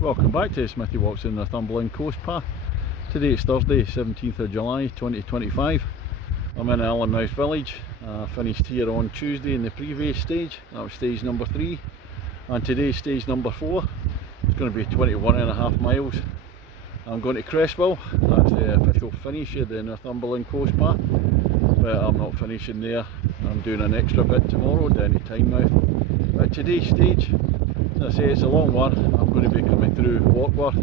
Welcome back to Smithy Walks in the Northumberland Coast Path. Today it's Thursday, 17th of July 2025. I'm in Alnmouth village. I finished here on Tuesday in the previous stage. That was stage number 3. And today's stage number 4. It's going to be 21.5 miles. I'm going to Cresswell. That's the official finish of the Northumberland Coast Path. But I'm not finishing there. I'm doing an extra bit tomorrow down to Alnmouth. But today's stage, as I say, it's a long one. I'm going to be coming through Warkworth,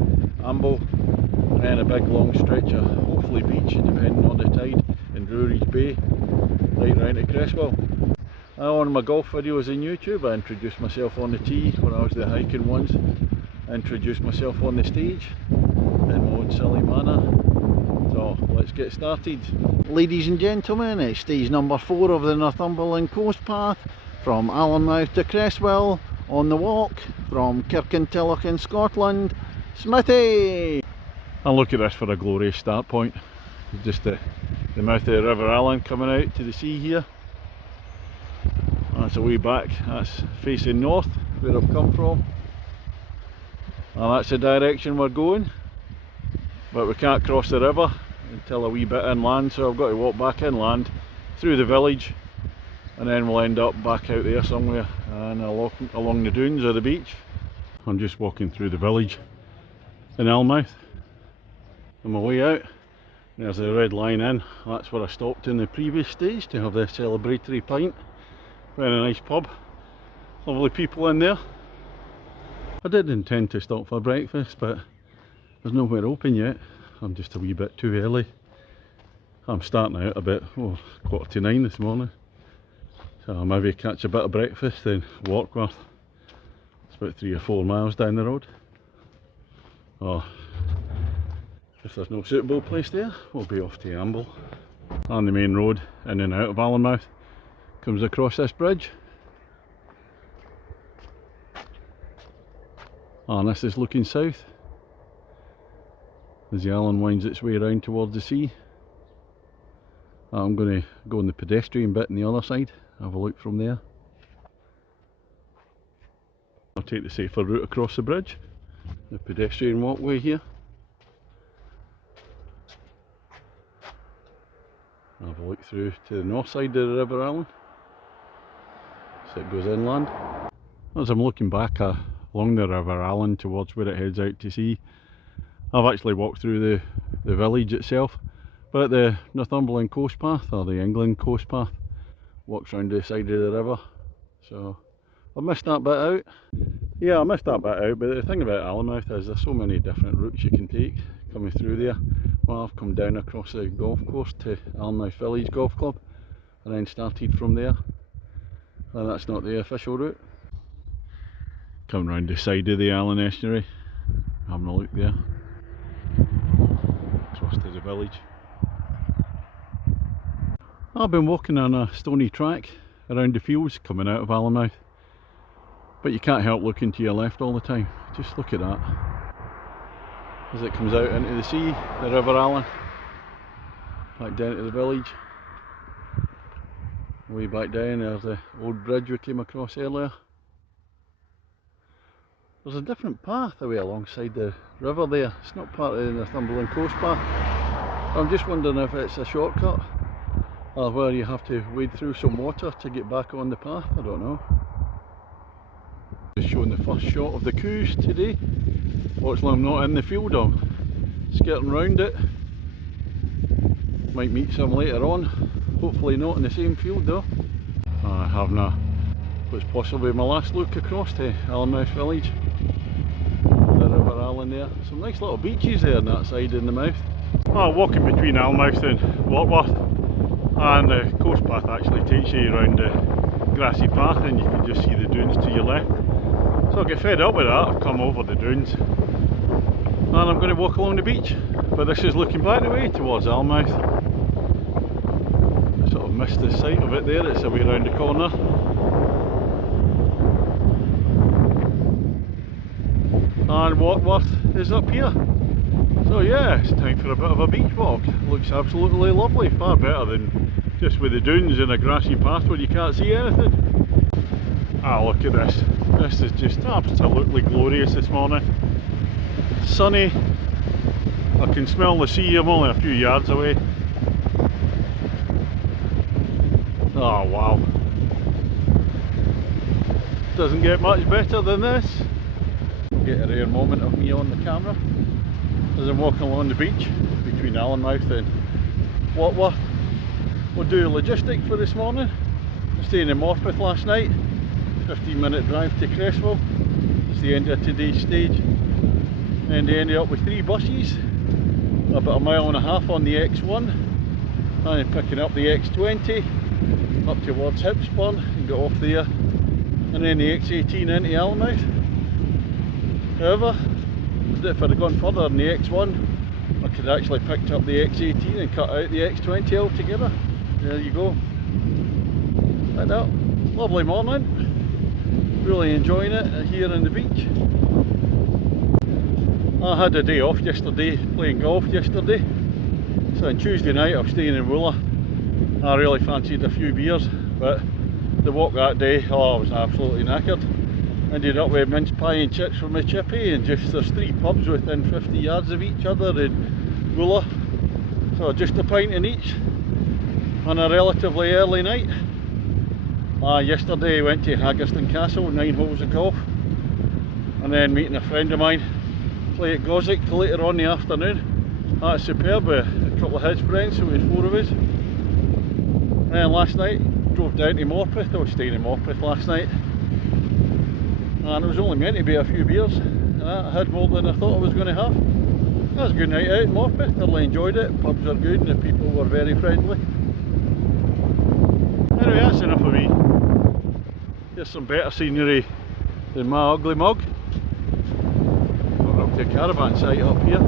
Amble, and then a big long stretch of hopefully beach, depending on the tide, in Drury's Bay, right round to Cresswell. On my golf videos on YouTube, I introduced myself on the tee when I was the hiking ones, introduced myself on the stage in my own silly manner. So let's get started. Ladies and gentlemen, it's stage number 4 of the Northumberland Coast Path from Alnmouth to Cresswell. On the walk from Kirkintilloch in Scotland, Smithy! And look at this for a glorious start point. Just the mouth of the River Allen coming out to the sea here. That's a way back, that's facing north where I've come from. And that's the direction we're going. But we can't cross the river until a wee bit inland, so I've got to walk back inland through the village. And then we'll end up back out there somewhere and along the dunes or the beach. I'm just walking through the village in Alnmouth. On my way out, there's the Red Line Inn. That's where I stopped in the previous stage to have the celebratory pint. Very nice pub, lovely people in there. I did intend to stop for breakfast, but there's nowhere open yet. I'm just a wee bit too early. I'm starting out about 8:45 this morning. So I'll maybe catch a bit of breakfast in Warkworth. It's about 3 or 4 miles down the road. Or if there's no suitable place there, we'll be off to Amble. And the main road in and out of Alnmouth comes across this bridge. And this is looking south as the Allen winds its way around towards the sea. I'm going to go on the pedestrian bit on the other side. Have a look from there. I'll take the safer route across the bridge, the pedestrian walkway here. Have a look through to the north side of the River Allen, so it goes inland. As I'm looking back along the River Allen towards where it heads out to sea, I've actually walked through the village itself, but the Northumberland Coast Path, or the England Coast Path, walks round the side of the river, so I missed that bit out. Yeah, I missed that bit out, but the thing about Alnmouth is there's so many different routes you can take coming through there. Well, I've come down across the golf course to Alnmouth Village Golf Club and then started from there, and that's not the official route. Coming round the side of the Allen estuary, having a look there, across to the village. I've been walking on a stony track around the fields coming out of Alnmouth, but you can't help looking to your left all the time. Just look at that as it comes out into the sea, the River Allen, back down to the village. Way back down there's the old bridge we came across earlier. There's a different path away alongside the river there. It's not part of the Northumberland Coast Path. I'm just wondering if it's a shortcut, or where you have to wade through some water to get back on the path. I don't know. Just showing the first shot of the coos today. Fortunately I'm not in the field, I'm skirting round it. Might meet some later on, hopefully not in the same field though. Having what's possibly my last look across to Alnmouth village. The River Allen there. Some nice little beaches there on that side in the mouth. Walking between Alnmouth and Warkworth, and the coast path actually takes you around the grassy path and you can just see the dunes to your left. So I get fed up with that, I've come over the dunes and I'm going to walk along the beach, but this is looking back the way towards Alnmouth. I sort of missed the sight of it there, it's a way around the corner. And Warkworth is up here. So yeah, it's time for a bit of a beach walk. Looks absolutely lovely, far better than just with the dunes and a grassy path where you can't see anything. Look at this. This is just absolutely glorious this morning. Sunny. I can smell the sea, I'm only a few yards away. Oh wow. Doesn't get much better than this. Get a rare moment of me on the camera as I'm walking along the beach between Alnmouth and Warkworth. We'll do logistics for this morning. I'm staying in Morpeth last night, 15-minute drive to Cresswell. It's the end of today's stage. And they ended up with 3 buses, about a mile and a half on the X1, and then picking up the X20 up towards Hipspun and got off there, and then the X18 into Alnmouth. However, if I'd have gone further on the X1, I could have actually picked up the X18 and cut out the X20 altogether. There you go. Like that. Lovely morning. Really enjoying it here on the beach. I had a day off yesterday, playing golf yesterday. So on Tuesday night I was staying in Wooler. I really fancied a few beers, but the walk that day, I was absolutely knackered. Ended up with mince pie and chips from my chippy, and just there's 3 pubs within 50 yards of each other in Wooler. So just a pint in each on a relatively early night. Yesterday I went to Haggerston Castle, 9 holes of golf, and then meeting a friend of mine, play at Goswick later on in the afternoon. That's superb with a couple of his friends, so we had 4 of us. And then last night drove down to Morpeth. I was staying in Morpeth last night, and it was only meant to be a few beers, and I had more than I thought I was going to have. That was a good night out in Morpeth, thoroughly enjoyed it. Pubs are good and the people were very friendly. Anyway, that's enough of me. Here's some better scenery than my ugly mug. Got up to a caravan site up here.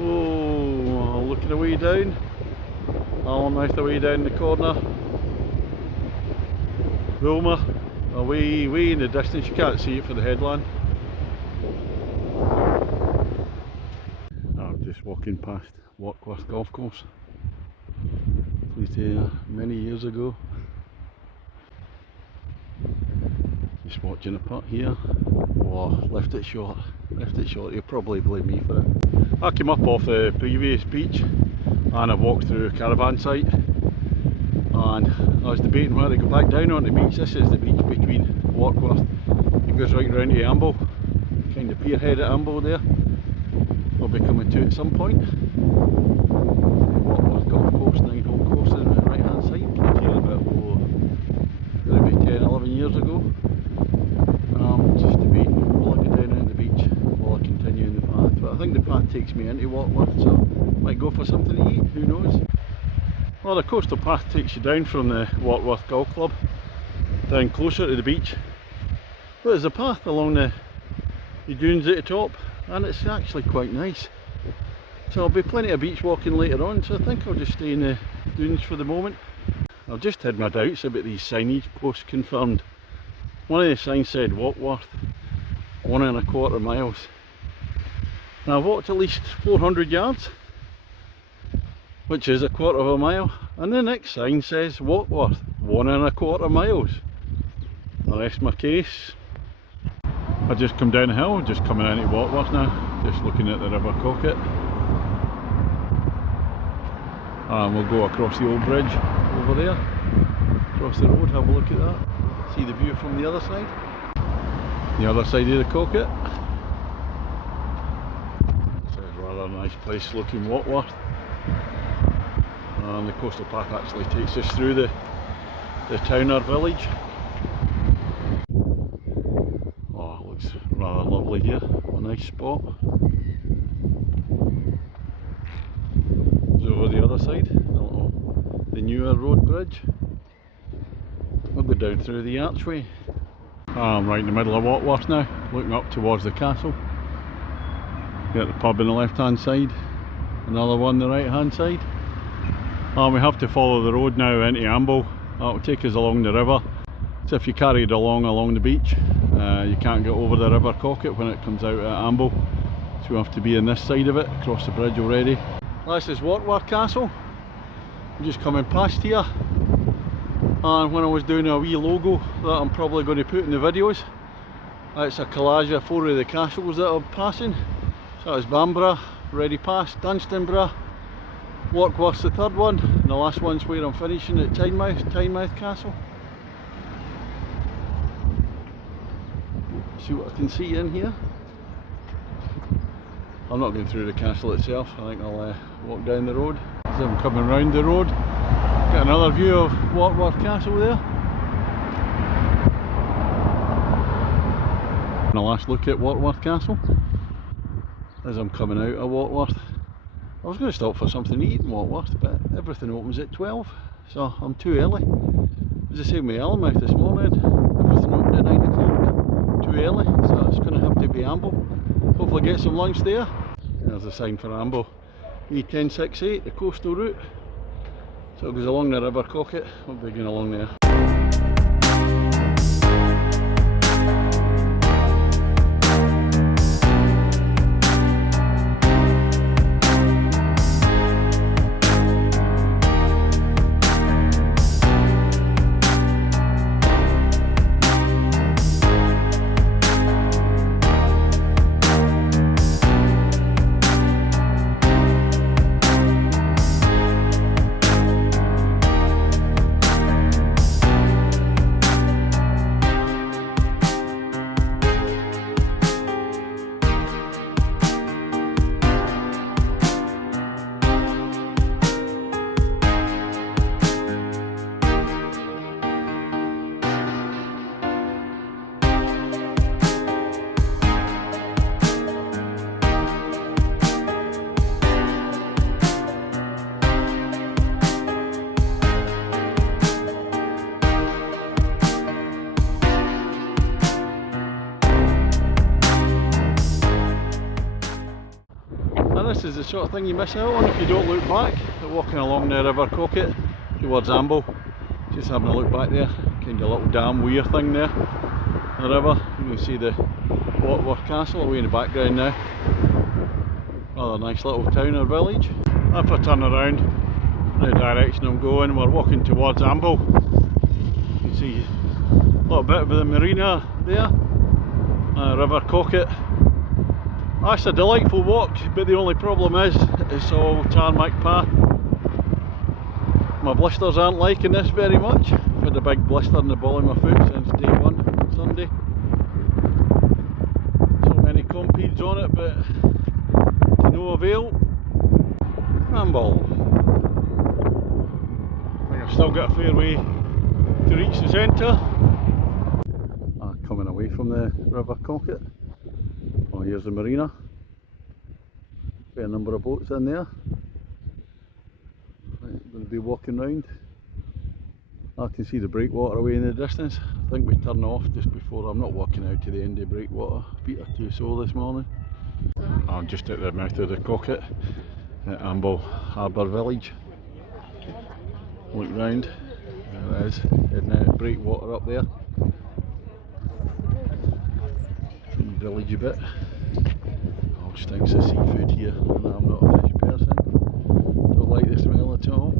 Oh, looking away down. Alnmouth away down the corner. Wilma away, way in the distance, you can't see it for the headland. I'm just walking past Warkworth Golf Course. Played here many years ago. Just watching a putt here. Oh, left it short. Left it short, you'll probably blame me for it. I came up off the previous beach and I walked through a caravan site, and I was debating whether to go back down on the beach. This is the beach between Warkworth. It goes right round to Amble, kind of pierhead at Amble there. We'll be coming to at some point. Warkworth Golf Course, 9-hole course on the right hand side. Played here about, maybe 10, 11 years ago. Just debating, will I go down on the beach, will I continue in the path? But I think the path takes me into Warkworth, so might go for something to eat, who knows. Well, the coastal path takes you down from the Warkworth Golf Club, down closer to the beach. But there's a path along the dunes at the top, and it's actually quite nice. So there'll be plenty of beach walking later on, so I think I'll just stay in the dunes for the moment. I've just had my doubts about these signage posts confirmed. One of the signs said Warkworth, 1¼ miles. Now I've walked at least 400 yards, which is 1/4 mile, and the next sign says Warkworth, 1¼ miles. I rest my case. I just come down the hill, just coming into Warkworth now, just looking at the River Cocket. And we'll go across the old bridge over there, across the road, have a look at that, see the view from the other side. The other side of the Cocket. So it's rather Another nice place looking Watworth. And the coastal path actually takes us through the town or village. Oh, it looks rather lovely here, a nice spot. It's over the other side, the newer road bridge. We'll go down through the archway. I'm right in the middle of Watworth now, looking up towards the castle. Got the pub on the left hand side, another one on the right hand side. And we have to follow the road now into Amble. That will take us along the river. So if you carried along the beach, you can't get over the River Cocket when it comes out at Amble. So we have to be on this side of it, across the bridge already. This is Watworth Castle. I'm just coming past here. And when I was doing a wee logo that I'm probably going to put in the videos, it's a collage of 4 of the castles that I'm passing. So it's Bamborough, already passed, Dunstanburgh, Warkworth's the third one, and the last one's where I'm finishing at Tynemouth Castle. See what I can see in here. I'm not going through the castle itself, I think I'll walk down the road. As I'm coming round the road, get another view of Watworth Castle there. And a last look at Watworth Castle as I'm coming out of Watworth. I was going to stop for something to eat in Watworth, but everything opens at 12, so I'm too early. It was the same with Alnmouth this morning, everything opened at 9 o'clock, too early, so it's going to have to be Amble. Hopefully get some lunch there. There's a sign for Amble, E1068, the coastal route. So it goes along the River Cocket, we'll be going along there. This is the sort of thing you miss out on if you don't look back. Walking along the River Cocket towards Amble, just having a look back there, kind of little dam weir thing there, the river. You can see the Watworth Castle away in the background now. Rather nice little town or village. If I turn around in the direction I'm going, we're walking towards Amble. You can see a little bit of the marina there, River Cocket. That's a delightful walk, but the only problem is it's all tarmac path. My blisters aren't liking this very much. I've had a big blister in the ball of my foot since day one on Sunday. So many compedes on it, but to no avail. Amble. I think I've still got a fair way to reach the centre. Coming away from the River Cocket. Oh, here's the marina. Quite a number of boats in there. Right, I'm going to be walking round. I can see the breakwater away in the distance. I think we turn off just before. I'm not walking out to the end of the breakwater. Feet are too sore this morning. I'm just at the mouth of the Cocket at Amble Harbour Village. Look round. There it is. Heading out of breakwater up there. Village a bit. Oh, stinks of seafood here, and I'm not a fish person. Don't like the smell at all.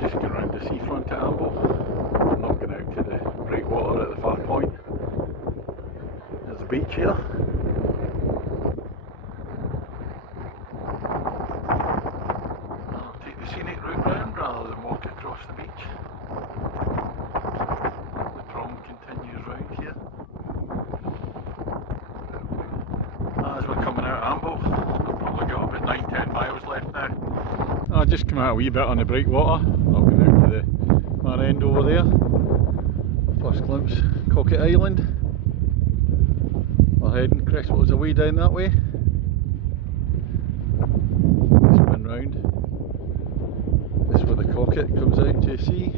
Just going around the seafront at Amble. I'm not going out to the breakwater beach here. I'll take the scenic route round rather than walk across the beach. The prom continues round here. As we're coming out of Alnmouth, I've probably got about 9-10 miles left now. I just come out a wee bit on the breakwater, not going out to the far end over there. First glimpse, Cocket Island. We're heading, Cresswell's away down that way. Spin round. This is where the Cocket comes out to sea.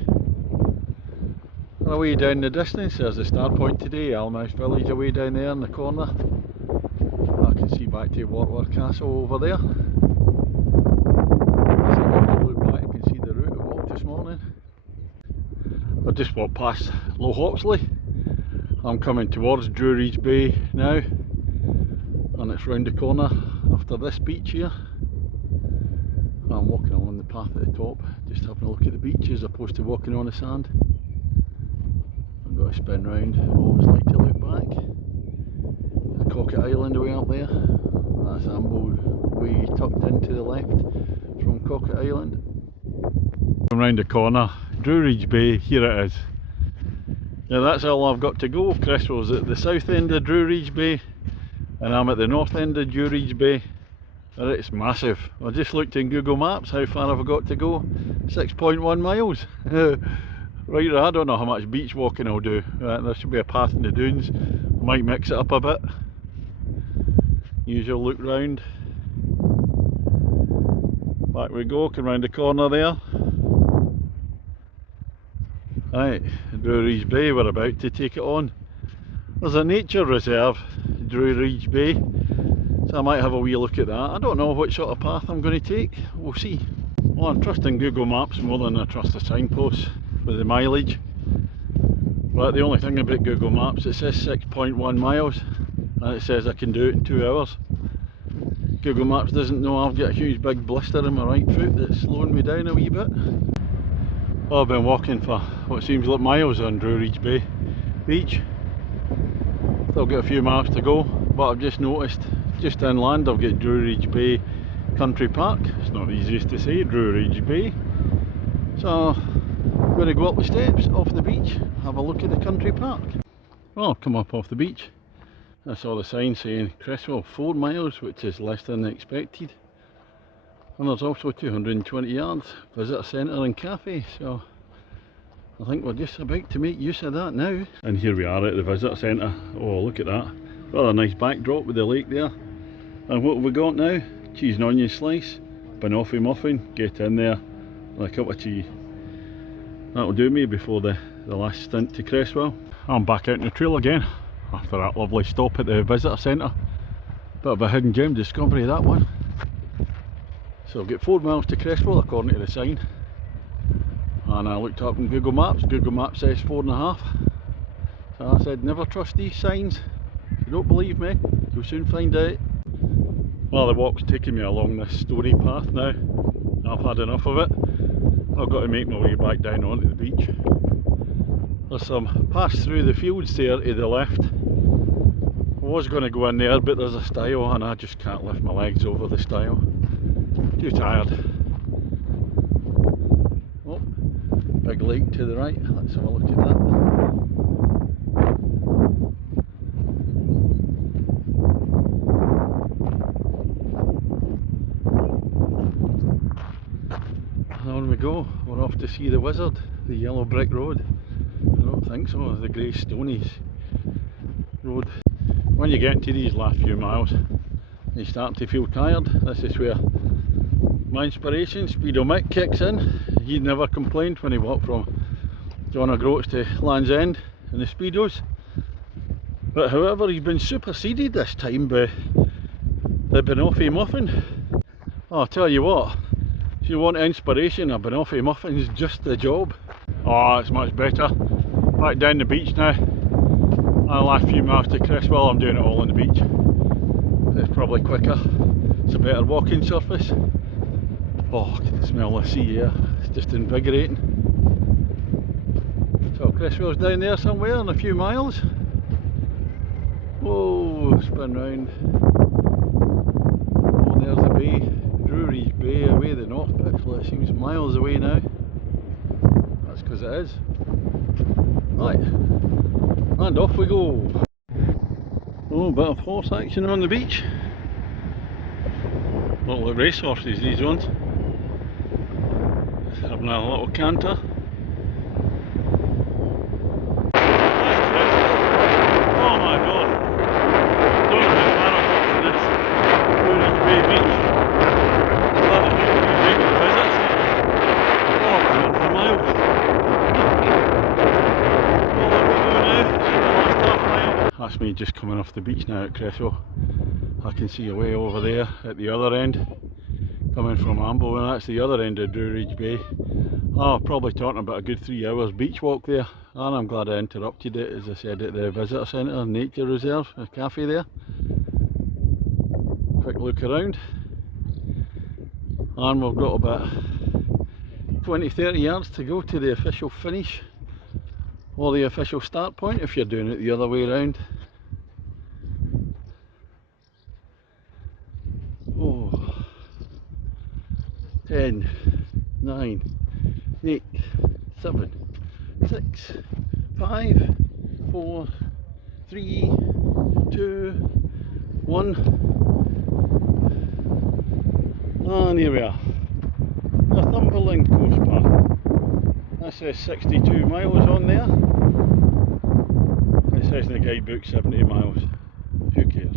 And away down the distance, there's the start point today, Alnmouth village away down there in the corner. I can see back to Wartwar Castle over there. I just walked past Low Hopsley. I'm coming towards Drury's Bay now, and it's round the corner after this beach here. I'm walking along the path at the top, just having a look at the beach as opposed to walking on the sand. I've got to spin round, I always like to look back. The Cocket Island way up there, that's Amble way tucked into the left from Cocket Island. I'm round the corner, Drury's Bay, here it is. Now that's all I've got to go. Cresswell's at the south end of Drury's Bay and I'm at the north end of Drury's Bay. And it's massive. I just looked in Google Maps, how far have I got to go? 6.1 miles. Right, I don't know how much beach walking I'll do. There should be a path in the dunes. I might mix it up a bit. Usual look round. Back we go, come round the corner there. Right, Drury's Bay, we're about to take it on. There's a nature reserve, Drury's Bay, so I might have a wee look at that. I don't know what sort of path I'm going to take, we'll see. Well, I'm trusting Google Maps more than I trust the signposts with the mileage. But the only thing about Google Maps, it says 6.1 miles and it says I can do it in 2 hours. Google Maps doesn't know I've got a huge big blister in my right foot that's slowing me down a wee bit. Well, I've been walking for what seems like miles on Drury's Bay beach. Still got a few miles to go, but I've just noticed just inland I've got Drury's Bay Country Park. It's not the easiest to say, Drury's Bay. So I'm going to go up the steps off the beach, have a look at the country park. Well, I've come up off the beach. I saw the sign saying Cresswell 4 miles, which is less than expected. And there's also 220 yards, visitor centre and cafe, so I think we're just about to make use of that now. And here we are at the visitor centre. Oh, look at that. Rather a nice backdrop with the lake there. And what have we got now? Cheese and onion slice, banoffee muffin, get in there, and a cup of tea. That'll do me before the last stint to Cresswell. I'm back out in the trail again after that lovely stop at the visitor centre. Bit of a hidden gem discovery, that one. So I've got 4 miles to Cresswell according to the sign, and I looked up on Google Maps says 4.5. So I said never trust these signs, if you don't believe me you'll soon find out. Well, the walk's taking me along this stony path now, I've had enough of it. I've got to make my way back down onto the beach. There's some pass through the fields there to the left. I was going to go in there but there's a stile and I just can't lift my legs over the stile. Too tired. Oh, big lake to the right, let's have a look at that. And on we go, we're off to see the wizard, the yellow brick road. I don't think so, the grey stonies road. When you get into these last few miles, you start to feel tired. This is where my inspiration, Speedo Mick, kicks in. He never complained when he walked from John O'Groats to Land's End in the Speedos. But however, he's been superseded this time by the banoffee muffin. Oh, I'll tell you what, if you want inspiration, a banoffee muffin's just the job. Oh, it's much better. Back down the beach now. And the last few miles to Cresswell, I'm doing it all on the beach. It's probably quicker. It's a better walking surface. Oh, I can smell the sea air, it's just invigorating. So Cresswell's down there somewhere in a few miles. Whoa, spin round. Oh, there's the bay, Drury's Bay, away the north bit. Well, it seems miles away now. That's because it is. Right, and off we go. Oh, a bit of horse action on the beach. Look like racehorses, these ones. Having a little canter. Oh my god! Don't know how far I've walked to this Drury's Bay beach. Glad I took a break and visits. Oh, I've gone for miles. Well, there we go now. The last half mile. That's me just coming off the beach now at Cresswell. I can see away over there at the other end, coming from Alnmouth, and that's the other end of Drury's Bay. Oh, probably talking about a good 3 hours beach walk there, and I'm glad I interrupted it, as I said, at the visitor centre, nature reserve, a cafe there. Quick look around, and we've got about 20-30 yards to go to the official finish, or the official start point if you're doing it the other way around. Oh, 10, 9, 8, 7, 6, 5, 4, 3, 2, 1, and here we are, Northumberland coast path. That says 62 miles on there. It says in the guidebook 70 miles. Who cares?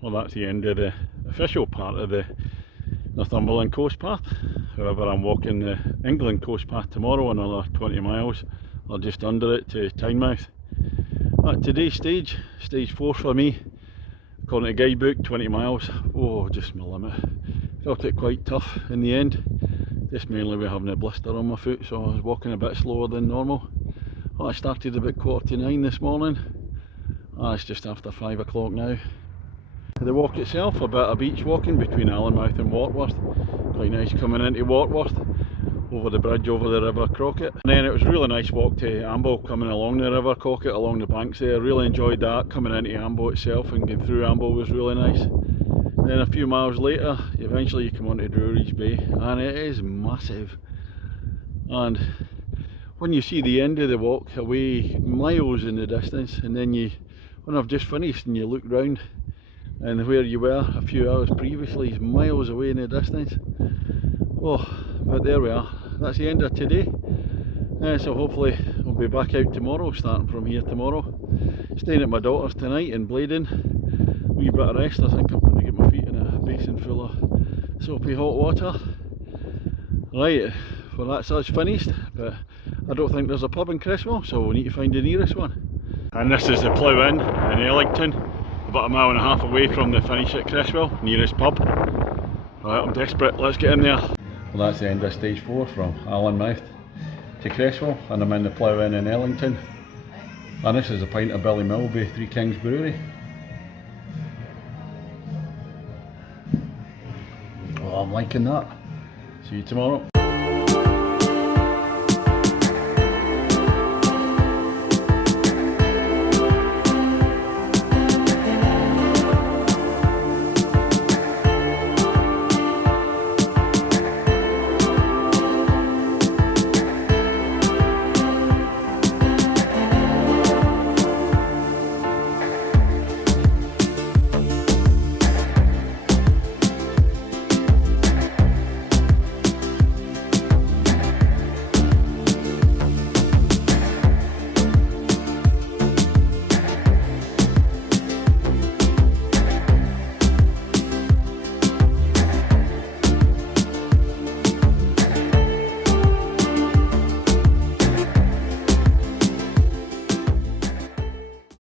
Well, that's the end of the official part of the Northumberland coast path. However, I'm walking the England coast path tomorrow, another 20 miles, or just under it, to Alnmouth. At today's stage, stage 4 for me, according to guidebook, 20 miles. Oh, just my limit. Felt it quite tough in the end, just mainly with having a blister on my foot, so I was walking a bit slower than normal. Well, I started about 8:45 this morning. It's just after 5 o'clock now. The walk itself, a bit of beach walking between Alnmouth and Wartworth. Quite nice coming into Wartworth, over the bridge over the River Crocket. And then it was a really nice walk to Amble, coming along the River Crocket, along the banks there. Really enjoyed that. Coming into Amble itself and getting through Amble was really nice. And then a few miles later, eventually you come onto Drury's Bay, and it is massive. And when you see the end of the walk, away miles in the distance, and then when I've just finished and you look round, and where you were a few hours previously is miles away in the distance. Oh, but there we are. That's the end of today. So hopefully we'll be back out tomorrow, starting from here tomorrow. Staying at my daughter's tonight in Blaydon. Wee bit of rest. I think I'm going to get my feet in a basin full of soapy hot water. Right, well that's us finished, but I don't think there's a pub in Cresswell, so we need to find the nearest one. And this is the plough in Ellington. About a mile and a half away from the finish at Cresswell, nearest pub. Right, I'm desperate, let's get in there. Well, that's the end of stage 4 from Alnmouth to Cresswell, and I'm in the plough in Ellington. And this is a pint of Billy Milby, Three Kings Brewery. Oh, I'm liking that. See you tomorrow.